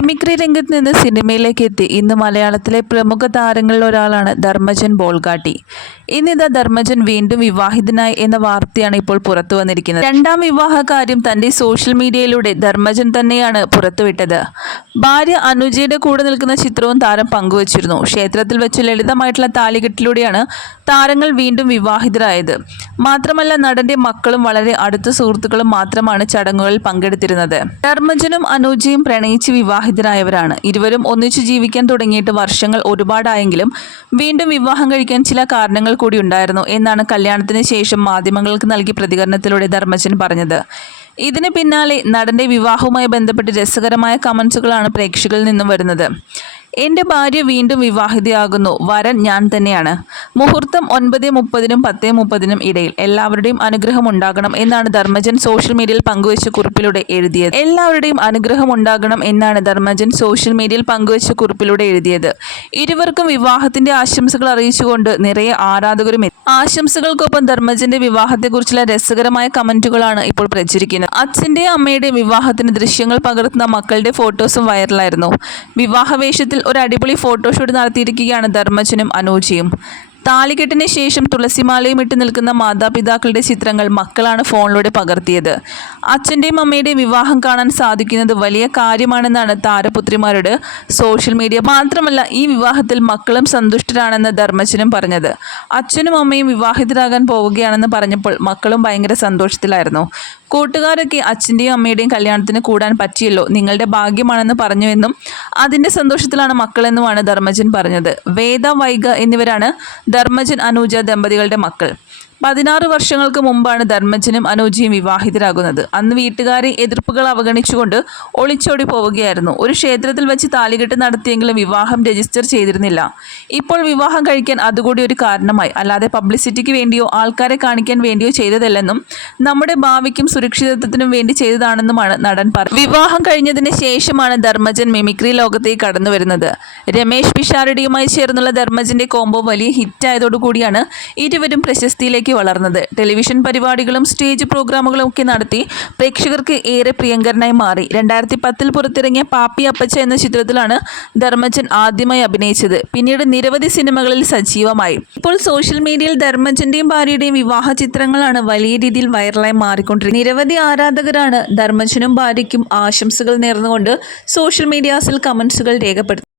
Mimicry രംഗത്ത് നിന്ന് സിനിമയിലേക്ക് എത്തി. ഇന്ന് മലയാളത്തിലെ പ്രമുഖ താരങ്ങളിൽ ഒരാളാണ് ധർമ്മജൻ ബോൾഗാട്ടി. ഇന്നിതാ ധർമ്മജൻ വീണ്ടും വിവാഹിതനായി എന്ന വാർത്തയാണ് ഇപ്പോൾ പുറത്തു വന്നിരിക്കുന്നത്. രണ്ടാം വിവാഹ കാര്യം തന്റെ സോഷ്യൽ മീഡിയയിലൂടെ ധർമ്മജൻ തന്നെയാണ് പുറത്തുവിട്ടത്. ഭാര്യ അനുജയുടെ കൂടെ നിൽക്കുന്ന ചിത്രവും താരം പങ്കുവച്ചിരുന്നു. ക്ഷേത്രത്തിൽ വെച്ച് ലളിതമായിട്ടുള്ള താലികെട്ടിലൂടെയാണ് താരങ്ങൾ വീണ്ടും വിവാഹിതരായത്. മാത്രമല്ല നടന്റെ മക്കളും വളരെ അടുത്ത സുഹൃത്തുക്കളും മാത്രമാണ് ചടങ്ങുകളിൽ പങ്കെടുത്തിരുന്നത്. ധർമ്മജനും അനുജയും പ്രണയിച്ച് വിവാഹിതരായവരാണ് ഇരുവരും ഒന്നിച്ചു ജീവിക്കാൻ തുടങ്ങിയിട്ട് വർഷങ്ങൾ ഒരുപാടായെങ്കിലും വീണ്ടും വിവാഹം കഴിക്കാൻ ചില കാരണങ്ങൾ കൂടി ഉണ്ടായിരുന്നു എന്നാണ് കല്യാണത്തിന് ശേഷം മാധ്യമങ്ങൾക്ക് നൽകിയ പ്രതികരണത്തിലൂടെ ധർമ്മജൻ പറഞ്ഞത്. ഇതിന് പിന്നാലെ നടന്റെ വിവാഹവുമായി ബന്ധപ്പെട്ട് രസകരമായ കമന്റ്സുകളാണ് പ്രേക്ഷകരിൽ നിന്നും വരുന്നത്. എന്റെ ഭാര്യ വീണ്ടും വിവാഹിതയാകുന്നു. വരൻ ഞാൻ തന്നെയാണ്. മുഹൂർത്തം ഒൻപത് മുപ്പതിനും പത്ത് മുപ്പതിനും ഇടയിൽ എല്ലാവരുടെയും അനുഗ്രഹം ഉണ്ടാകണം എന്നാണ് ധർമ്മജൻ സോഷ്യൽ മീഡിയയിൽ പങ്കുവച്ച കുറിപ്പിലൂടെ എഴുതിയത്. എല്ലാവരുടെയും അനുഗ്രഹം ഉണ്ടാകണം എന്നാണ് ധർമ്മജൻ സോഷ്യൽ മീഡിയയിൽ പങ്കുവച്ച കുറിപ്പിലൂടെ എഴുതിയത്. ഇരുവർക്കും വിവാഹത്തിന്റെ ആശംസകൾ അറിയിച്ചുകൊണ്ട് നിറയെ ആരാധകരും. ആശംസകൾക്കൊപ്പം ധർമ്മജന്റെ വിവാഹത്തെക്കുറിച്ചുള്ള രസകരമായ കമന്റുകളാണ് ഇപ്പോൾ പ്രചരിക്കുന്നത്. അച്ഛന്റെ അമ്മയുടെ വിവാഹത്തിന് ദൃശ്യങ്ങൾ പകർത്തുന്ന മക്കളുടെ ഫോട്ടോസും വൈറലായിരുന്നു. വിവാഹവേഷത്തിൽ ഒരു അടിപൊളി ഫോട്ടോഷൂട്ട് നടത്തിയിരിക്കുകയാണ് ധർമ്മജനും അനൂജയും. താലികെട്ടിന് ശേഷം തുളസിമാലയും ഇട്ട് നിൽക്കുന്ന മാതാപിതാക്കളുടെ ചിത്രങ്ങൾ മക്കളാണ് ഫോണിലൂടെ പകർത്തിയത്. അച്ഛന്റെയും അമ്മയുടെയും വിവാഹം കാണാൻ സാധിക്കുന്നത് വലിയ കാര്യമാണെന്നാണ് താരപുത്രിമാരുടെ സോഷ്യൽ മീഡിയ മാത്രമല്ല ഈ വിവാഹത്തിൽ മക്കളും സന്തുഷ്ടരാണെന്ന് ധർമ്മജനും പറഞ്ഞത്. അച്ഛനും അമ്മയും വിവാഹിതരാകാൻ പോവുകയാണെന്ന് പറഞ്ഞപ്പോൾ മക്കളും ഭയങ്കര സന്തോഷത്തിലായിരുന്നു. കൂട്ടുകാരൊക്കെ അച്ഛന്റെയും അമ്മയുടെയും കല്യാണത്തിന് കൂടാൻ പറ്റിയല്ലോ നിങ്ങളുടെ ഭാഗ്യമാണെന്ന് പറഞ്ഞുവെന്നും അതിന്റെ സന്തോഷത്തിലാണ് മക്കളെന്നുമാണ് ധർമ്മജൻ പറഞ്ഞത്. വേദ വൈഗ എന്നിവരാണ് ധർമ്മജൻ അനൂജ ദമ്പതികളുടെ മക്കൾ. പതിനാറ് വർഷങ്ങൾക്ക് മുമ്പാണ് ധർമ്മജനും അനൂജയും വിവാഹിതരാകുന്നത്. അന്ന് വീട്ടുകാരെ എതിർപ്പുകൾ അവഗണിച്ചുകൊണ്ട് ഒളിച്ചോടി പോവുകയായിരുന്നു. ഒരു ക്ഷേത്രത്തിൽ വെച്ച് താലികെട്ട് നടത്തിയെങ്കിലും വിവാഹം രജിസ്റ്റർ ചെയ്തിരുന്നില്ല. ഇപ്പോൾ വിവാഹം കഴിക്കാൻ അതുകൂടി ഒരു കാരണമായി. അല്ലാതെ പബ്ലിസിറ്റിക്ക് വേണ്ടിയോ ആൾക്കാരെ കാണിക്കാൻ വേണ്ടിയോ ചെയ്തതല്ലെന്നും നമ്മുടെ ഭാവിക്കും സുരക്ഷിതത്വത്തിനും വേണ്ടി ചെയ്തതാണെന്നുമാണ് നടൻ പറഞ്ഞത് വിവാഹം കഴിഞ്ഞതിന് ശേഷമാണ് ധർമ്മജൻ മിമിക്രി ലോകത്തേക്ക് കടന്നു വരുന്നത് രമേശ് പിഷാരടിയുമായി ചേർന്നുള്ള ധർമ്മജന്റെ കോംബോ വലിയ ഹിറ്റായതോടുകൂടിയാണ് ഇരുവരും പ്രശസ്തിയിലേക്ക് വളർന്നത്. ടെലിവിഷൻ പരിപാടികളും സ്റ്റേജ് പ്രോഗ്രാമുകളും ഒക്കെ നടത്തി പ്രേക്ഷകർക്ക് ഏറെ പ്രിയങ്കരനായി മാറി. രണ്ടായിരത്തി പത്തിൽ പുറത്തിറങ്ങിയ പാപ്പി അപ്പച്ച എന്ന ചിത്രത്തിലാണ് ധർമ്മജൻ ആദ്യമായി അഭിനയിച്ചത്. പിന്നീട് നിരവധി സിനിമകളിൽ സജീവമായി. ഇപ്പോൾ സോഷ്യൽ മീഡിയയിൽ ധർമ്മജന്റെയും ഭാര്യയുടെയും വിവാഹ ചിത്രങ്ങളാണ് വലിയ രീതിയിൽ വൈറലായി മാറിക്കൊണ്ടിരിക്കുന്നത്. നിരവധി ആരാധകരാണ് ധർമ്മജനും ഭാര്യയ്ക്കും ആശംസകൾ നേർന്നുകൊണ്ട് സോഷ്യൽ മീഡിയാസിൽ കമന്റ്സുകൾ രേഖപ്പെടുത്തി